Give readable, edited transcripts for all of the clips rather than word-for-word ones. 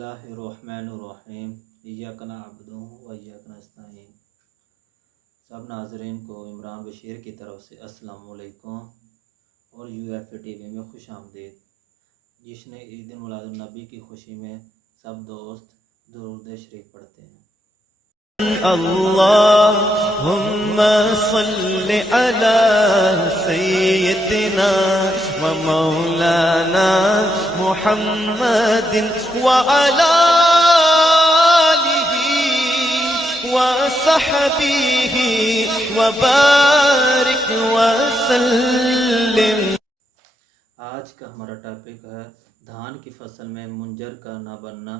बिस्मिल्लाहिर्रहमानिर्रहीम इय्याका नअबुदु व इय्याका नस्तईन। सब नाज़रीन को इमरान बशीर की तरफ से अस्सलाम वालेकुम और UFA TV में खुश आमदीद। जिसने ईद मिलादुन नबी की खुशी में सब दोस्त दुरूद शरीफ पढ़ते हैं। अल्लाहुम्मा सल्लि अला सय्यिदिना व मौलाना मुहम्मदिन व अला आलिहि व सहबिहि व बारिक व सल्लिम। आज का हमारा टॉपिक है धान की फसल में मुंजर का ना बनना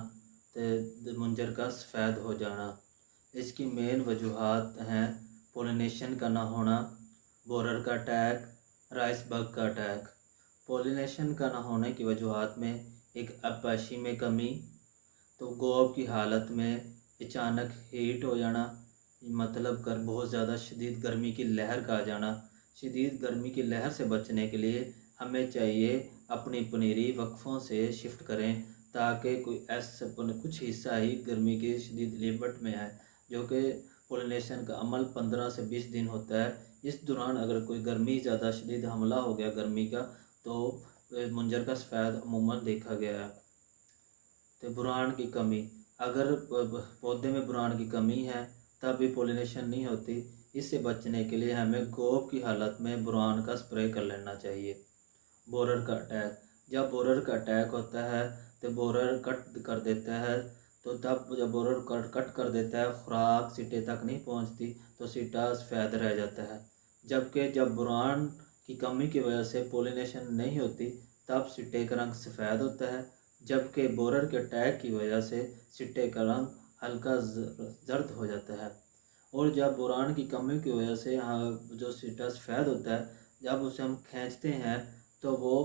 तो मुंजर का सफ़ेद हो जाना। इसकी मेन वजूहात हैं पोलिनेशन का ना होना, बोरर का अटैक, राइस बग का अटैक। पोलिनेशन का ना होने की वजूहात में एक अपाशी में कमी, तो गोब की हालत में अचानक हीट हो जाना, मतलब कर बहुत ज़्यादा शदीद गर्मी की लहर का आ जाना। शदीद गर्मी की लहर से बचने के लिए हमें चाहिए अपनी पनीरी वक्फ़ों से शिफ्ट करें ताकि कोई ऐसा कुछ हिस्सा ही गर्मी की शदीद लिमिट में है, जो कि पोलिनेशन का अमल 15 से 20 दिन होता है। इस दौरान अगर कोई गर्मी ज़्यादा शदीद हमला हो गया गर्मी का, तो मुंजर का सफ़ेद अमूमन देखा गया है। तो बुरान की कमी, अगर पौधे में बुरान की कमी है तब भी पोलिनेशन नहीं होती। इससे बचने के लिए हमें गोब की हालत में बुरान का स्प्रे कर लेना चाहिए। बोरर का अटैक, जब बोरर का अटैक होता है तो बोरर कट कर देता है, तो तब जब बोरर कट कर देता है खुराक सिटे तक नहीं पहुंचती, तो सिटा सफ़ेद रह जाता है। जबकि जब बुरान की कमी की वजह से पोलिनेशन नहीं होती तब सिटे का रंग सफ़ेद होता है, जबकि बोरर के अटैक की वजह से सिटे का रंग हल्का जर्द हो जाता है। और जब बोरान की कमी की वजह से जो सिटा सफ़ेद होता है, जब उसे हम खींचते हैं तो वो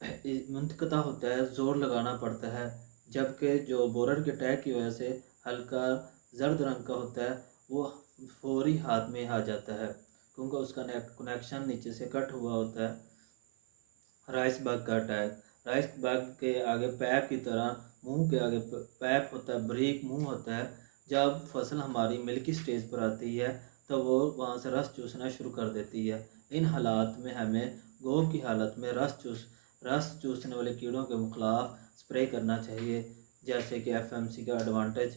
मुंतकता होता है, ज़ोर लगाना पड़ता है। जबकि जो बोरर के अटैक की वजह से हल्का जर्द रंग का होता है, वो फौरी हाथ में आ जाता है क्योंकि उसका कनेक्शन नीचे से कट हुआ होता है। राइस बग का अटैक, राइस बग के आगे पैप की तरह मुंह के आगे पैप होता है, बारीक मुंह होता है। जब फसल हमारी मिल्की स्टेज पर आती है तो वो वहाँ से रस चूसना शुरू कर देती है। इन हालात में हमें गोब की हालत में रस चूसने वाले कीड़ों के खिलाफ स्प्रे करना चाहिए, जैसे कि FMC का एडवांटेज